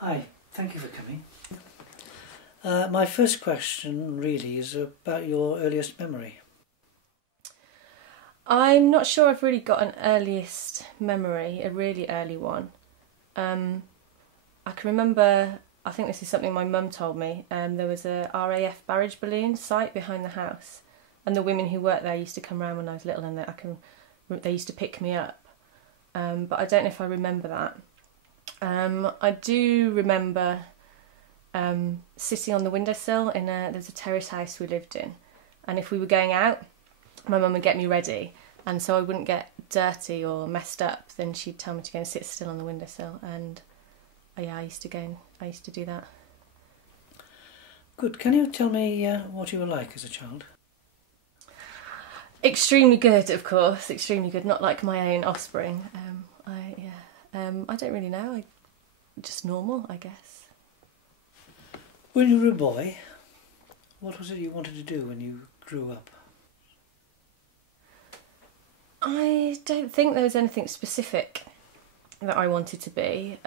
Hi, thank you for coming. My first question really is about your earliest memory. I'm not sure I've really got an earliest memory, a really early one. I can remember, I think this is something my mum told me, there was a RAF barrage balloon site behind the house, and the women who worked there used to come around when I was little, and they used to pick me up. But I don't know if I remember that. I do remember sitting on the windowsill there's a terrace house we lived in, and if we were going out, my mum would get me ready, and so I wouldn't get dirty or messed up, then she'd tell me to go and sit still on the windowsill, and yeah, I used to do that. Good. Can you tell me what you were like as a child? Extremely good, of course, extremely good, not like my own offspring. I don't really know, just normal, I guess. When you were a boy, what was it you wanted to do when you grew up? I don't think there was anything specific that I wanted to be.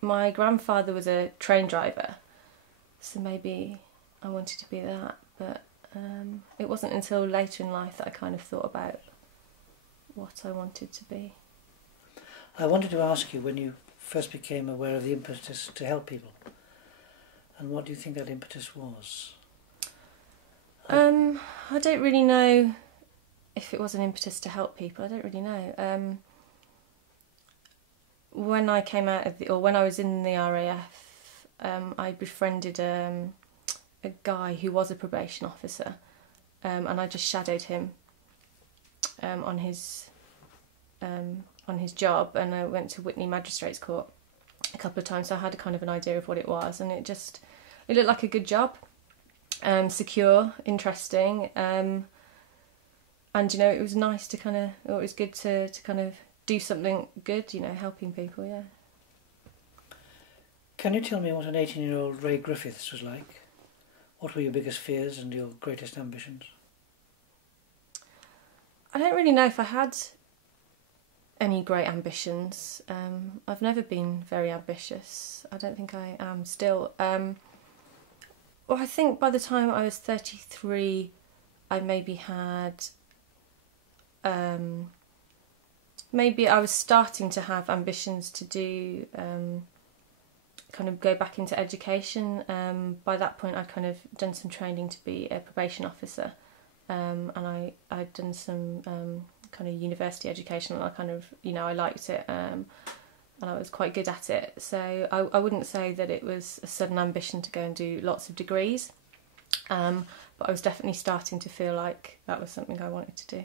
My grandfather was a train driver, so maybe I wanted to be that, but it wasn't until later in life that I kind of thought about what I wanted to be. I wanted to ask you when you first became aware of the impetus to help people, and what do you think that impetus was? I don't really know if it was an impetus to help people. I don't really know. When I came out of when I was in the RAF, I befriended a guy who was a probation officer, and I just shadowed him on his job, and I went to Witney Magistrates Court a couple of times, so I had a kind of an idea of what it was, and it looked like a good job, secure, interesting, and it was nice to it was good to kind of do something good, helping people, yeah. Can you tell me what an 18-year-old Ray Griffiths was like? What were your biggest fears and your greatest ambitions? I don't really know if I had any great ambitions. I've never been very ambitious. I don't think I am still. Well, I think by the time I was 33, I maybe had... maybe I was starting to have ambitions to do... kind of go back into education. By that point I'd kind of done some training to be a probation officer, and I'd done some kind of university education, and I kind of, I liked it, and I was quite good at it, so I wouldn't say that it was a sudden ambition to go and do lots of degrees, but I was definitely starting to feel like that was something I wanted to do.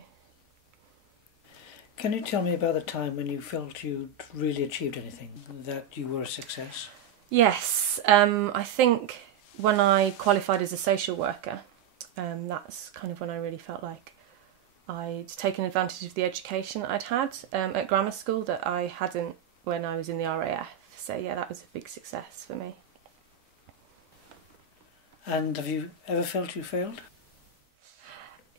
Can you tell me about the time when you felt you'd really achieved anything, that you were a success? Yes, I think when I qualified as a social worker, that's kind of when I really felt like I'd taken advantage of the education I'd had at grammar school that I hadn't when I was in the RAF. So yeah, that was a big success for me. And have you ever felt you failed?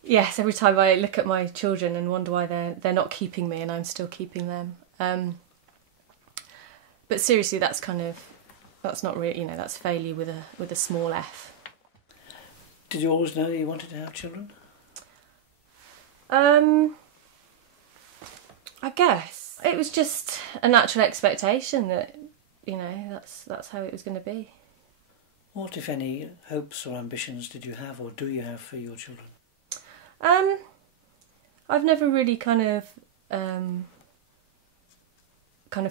Yes, every time I look at my children and wonder why they're not keeping me and I'm still keeping them. But seriously, that's not really, that's failure with a small f. Did you always know that you wanted to have children? I guess it was just a natural expectation that, that's how it was going to be. What, if any, hopes or ambitions did you have, or do you have, for your children? I've never really kind of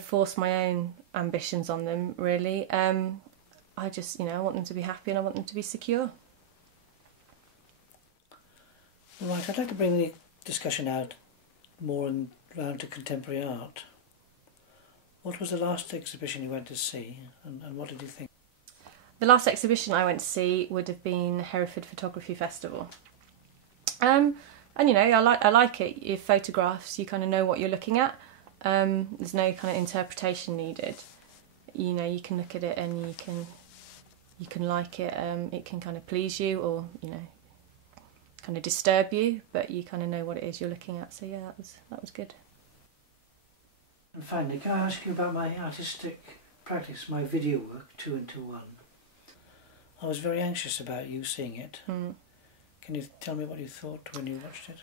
forced my own ambitions on them, really. I just, I want them to be happy and I want them to be secure. Right, I'd like to bring the discussion out more and round to contemporary art. What was the last exhibition you went to see, and what did you think? The last exhibition I went to see would have been Hereford Photography Festival. And I like it. Your photographs, you kind of know what you're looking at. There's no kind of interpretation needed. You can look at it and you can like it. It can kind of please you or kind of disturb you, but you kind of know what it is you're looking at. So yeah, that was good. And finally, can I ask you about my artistic practice my video work 2 into 1, I was very anxious about you seeing it. Can you tell me what you thought when you watched it?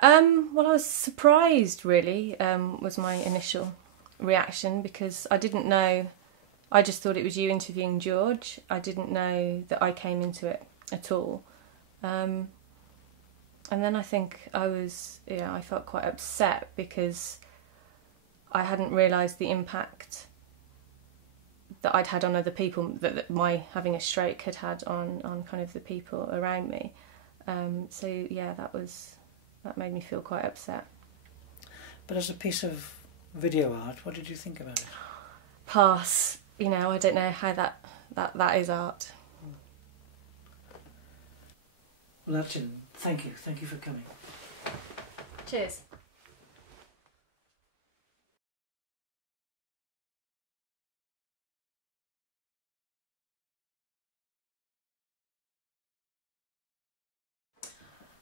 Well, I was surprised, really, was my initial reaction, because I didn't know. I just thought it was you interviewing George. I didn't know that I came into it at all. And then I think I felt quite upset because I hadn't realised the impact that I'd had on other people, that my having a stroke had had on kind of the people around me. So yeah, that made me feel quite upset. But as a piece of video art, what did you think about it? Pass. I don't know how that is art. Well, that's it. Thank you. Thank you for coming. Cheers.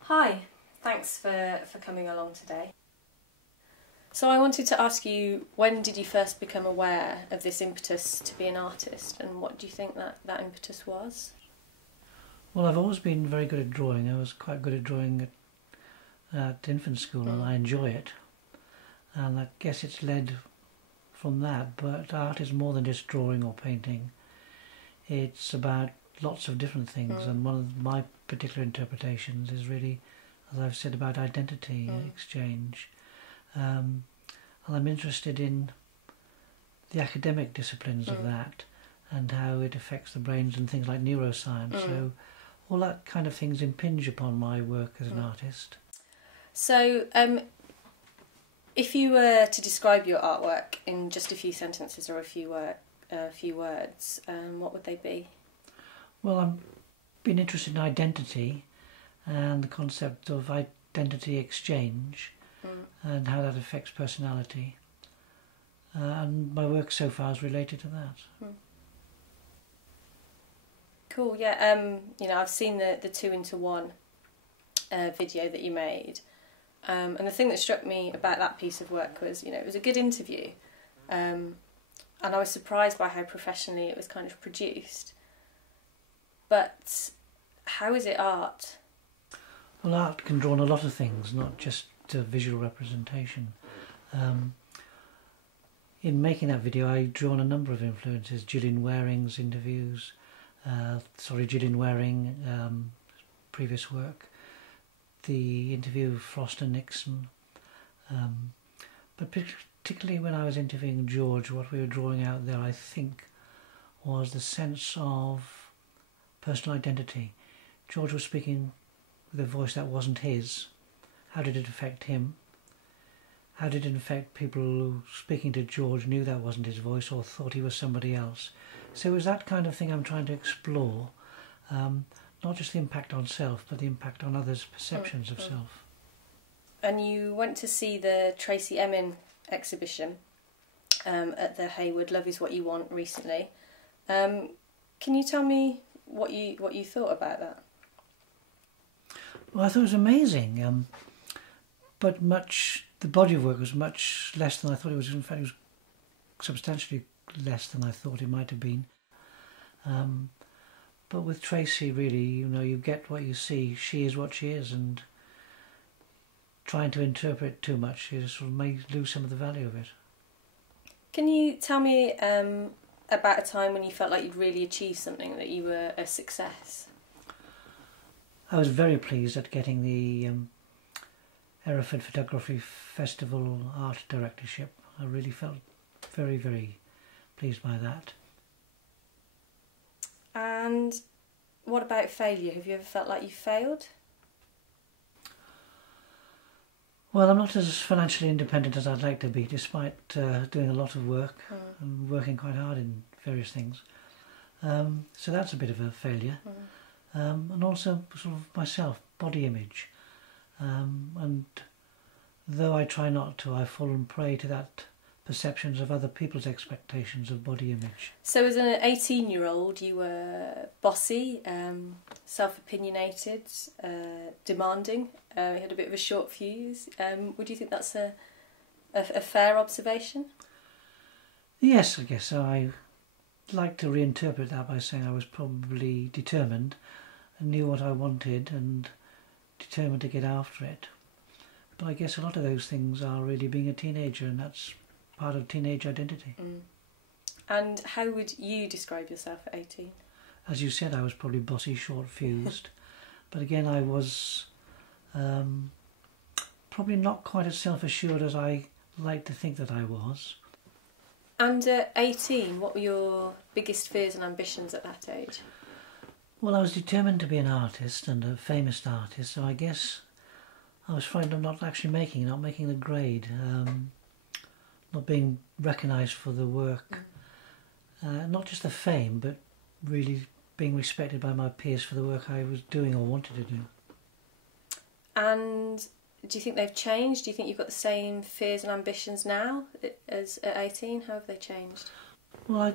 Hi, thanks for coming along today. So I wanted to ask you, when did you first become aware of this impetus to be an artist, and what do you think that impetus was? Well, I've always been very good at drawing. I was quite good at drawing at infant school, and I enjoy it. And I guess it's led from that, but art is more than just drawing or painting. It's about lots of different things, and one of my particular interpretations is really, as I've said, about identity exchange. And I'm interested in the academic disciplines of that and how it affects the brains and things like neuroscience. So all that kind of things impinge upon my work as an artist. So if you were to describe your artwork in just a few sentences or a few words, what would they be? Well, I've been interested in identity and the concept of identity exchange and how that affects personality. And my work so far is related to that. Cool, yeah. I've seen the 2 into 1 video that you made. And the thing that struck me about that piece of work was, it was a good interview. And I was surprised by how professionally it was kind of produced. But how is it art? Well, art can draw on a lot of things, not just visual representation. In making that video, I drew on a number of influences. Gillian Waring's interviews, Gillian Waring, previous work, the interview of Frost and Nixon. But particularly when I was interviewing George, what we were drawing out there, I think, was the sense of personal identity. George was speaking with a voice that wasn't his. How did it affect him? How did it affect people who, speaking to George, knew that wasn't his voice or thought he was somebody else? So it was that kind of thing I'm trying to explore, not just the impact on self, but the impact on others' perceptions of self. And you went to see the Tracy Emin exhibition at the Hayward Love Is What You Want recently. Can you tell me what you thought about that? Well, I thought it was amazing, but the body of work was much less than I thought it was. In fact, it was substantially less than I thought it might have been. But with Tracy, really, you get what you see. She is what she is, and trying to interpret too much, you sort of may lose some of the value of it. Can you tell me about a time when you felt like you'd really achieved something, that you were a success? I was very pleased at getting the Hereford Photography Festival art directorship. I really felt very, very pleased by that. And what about failure? Have you ever felt like you failed? Well, I'm not as financially independent as I'd like to be, despite doing a lot of work and working quite hard in various things. So that's a bit of a failure. And also sort of myself, body image. And though I try not to, I've fallen prey to that perceptions of other people's expectations of body image. So as an 18-year-old, you were bossy, self-opinionated, demanding, you had a bit of a short fuse. Would you think that's a fair observation? Yes, I guess so. I like to reinterpret that by saying I was probably determined and knew what I wanted and determined to get after it. But I guess a lot of those things are really being a teenager, and that's part of teenage identity. And how would you describe yourself at 18? As you said, I was probably bossy, short-fused. But again, I was probably not quite as self-assured as I like to think that I was. And at 18, what were your biggest fears and ambitions at that age? Well, I was determined to be an artist, and a famous artist, so I guess I was frightened of not actually not making the grade, not being recognised for the work. Not just the fame, but really being respected by my peers for the work I was doing or wanted to do. And do you think they've changed? Do you think you've got the same fears and ambitions now as at 18? How have they changed? Well, I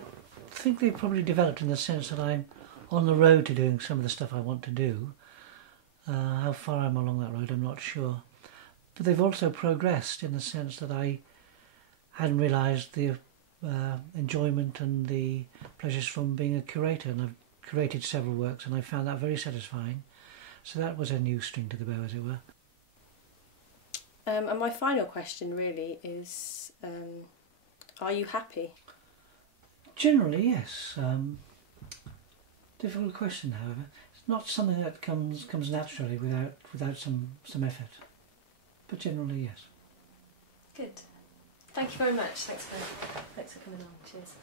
think they've probably developed in the sense that I'm on the road to doing some of the stuff I want to do. How far I'm along that road, I'm not sure. But they've also progressed in the sense that I hadn't realised the enjoyment and the pleasures from being a curator, and I've curated several works and I found that very satisfying. So that was a new string to the bow, as it were. And my final question really is, are you happy? Generally, yes. Difficult question, however. It's not something that comes naturally without some effort. But generally, yes. Good. Thank you very much. Thanks for coming on. Cheers.